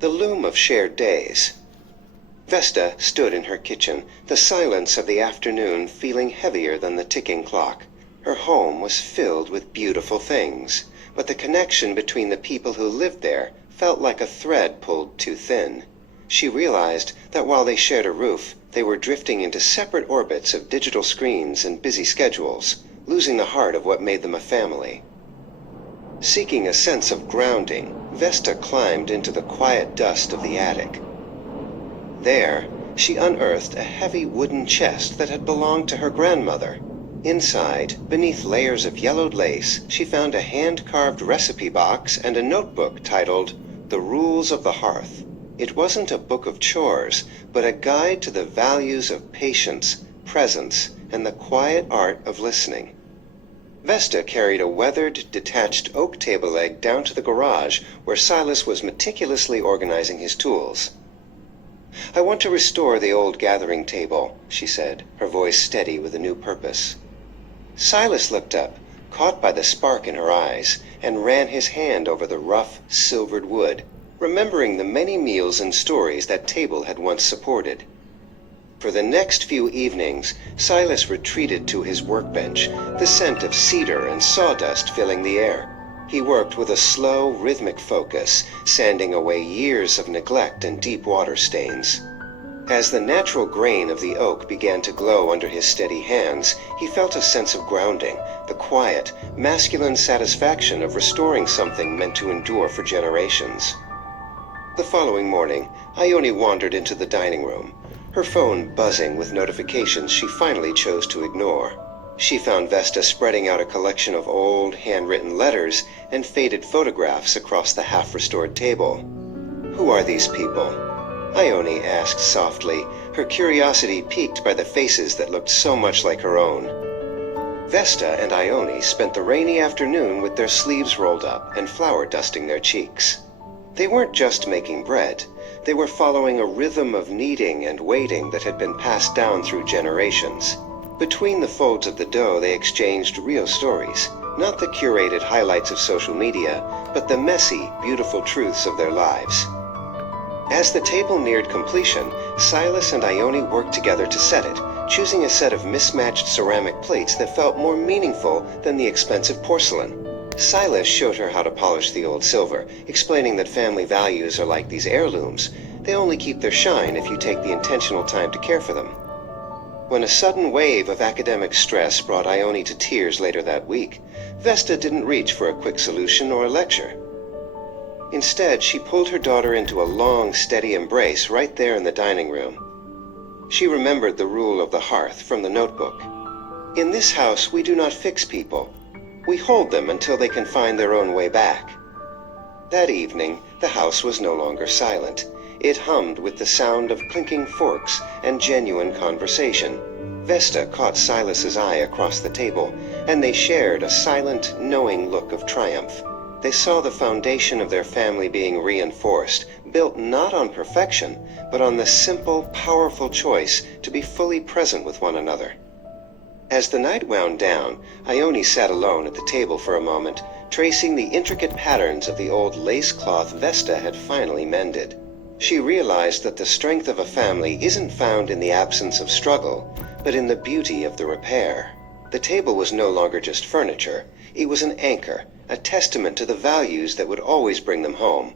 The loom of shared days. Vesta stood in her kitchen, the silence of the afternoon feeling heavier than the ticking clock. Her home was filled with beautiful things, but the connection between the people who lived there felt like a thread pulled too thin. She realized that while they shared a roof, they were drifting into separate orbits of digital screens and busy schedules, losing the heart of what made them a family. Seeking a sense of grounding, Vesta climbed into the quiet dust of the attic. There, she unearthed a heavy wooden chest that had belonged to her grandmother. Inside, beneath layers of yellowed lace, she found a hand-carved recipe box and a notebook titled The Rules of the Hearth. It wasn't a book of chores, but a guide to the values of patience, presence, and the quiet art of listening. Vesta carried a weathered, detached oak table leg down to the garage where Silas was meticulously organizing his tools. "I want to restore the old gathering table," she said, her voice steady with a new purpose. Silas looked up, caught by the spark in her eyes, and ran his hand over the rough, silvered wood, remembering the many meals and stories that table had once supported. For the next few evenings, Silas retreated to his workbench, the scent of cedar and sawdust filling the air. He worked with a slow, rhythmic focus, sanding away years of neglect and deep water stains. As the natural grain of the oak began to glow under his steady hands, he felt a sense of grounding, the quiet, masculine satisfaction of restoring something meant to endure for generations. The following morning, Ione wandered into the dining room, her phone buzzing with notifications she finally chose to ignore. She found Vesta spreading out a collection of old, handwritten letters and faded photographs across the half-restored table. "Who are these people?" Ione asked softly, her curiosity piqued by the faces that looked so much like her own. Vesta and Ione spent the rainy afternoon with their sleeves rolled up and flour dusting their cheeks. They weren't just making bread. They were following a rhythm of kneading and waiting that had been passed down through generations. Between the folds of the dough, they exchanged real stories, not the curated highlights of social media, but the messy, beautiful truths of their lives. As the table neared completion, Silas and Ione worked together to set it, choosing a set of mismatched ceramic plates that felt more meaningful than the expensive porcelain. Silas showed her how to polish the old silver, explaining that family values are like these heirlooms. They only keep their shine if you take the intentional time to care for them. When a sudden wave of academic stress brought Ione to tears later that week, Vesta didn't reach for a quick solution or a lecture. Instead, she pulled her daughter into a long, steady embrace right there in the dining room. She remembered the rule of the hearth from the notebook. "In this house, we do not fix people. We hold them until they can find their own way back." That evening, the house was no longer silent. It hummed with the sound of clinking forks and genuine conversation. Vesta caught Silas's eye across the table, and they shared a silent, knowing look of triumph. They saw the foundation of their family being reinforced, built not on perfection, but on the simple, powerful choice to be fully present with one another. As the night wound down, Ione sat alone at the table for a moment, tracing the intricate patterns of the old lace cloth Vesta had finally mended. She realized that the strength of a family isn't found in the absence of struggle, but in the beauty of the repair. The table was no longer just furniture. It was an anchor, a testament to the values that would always bring them home,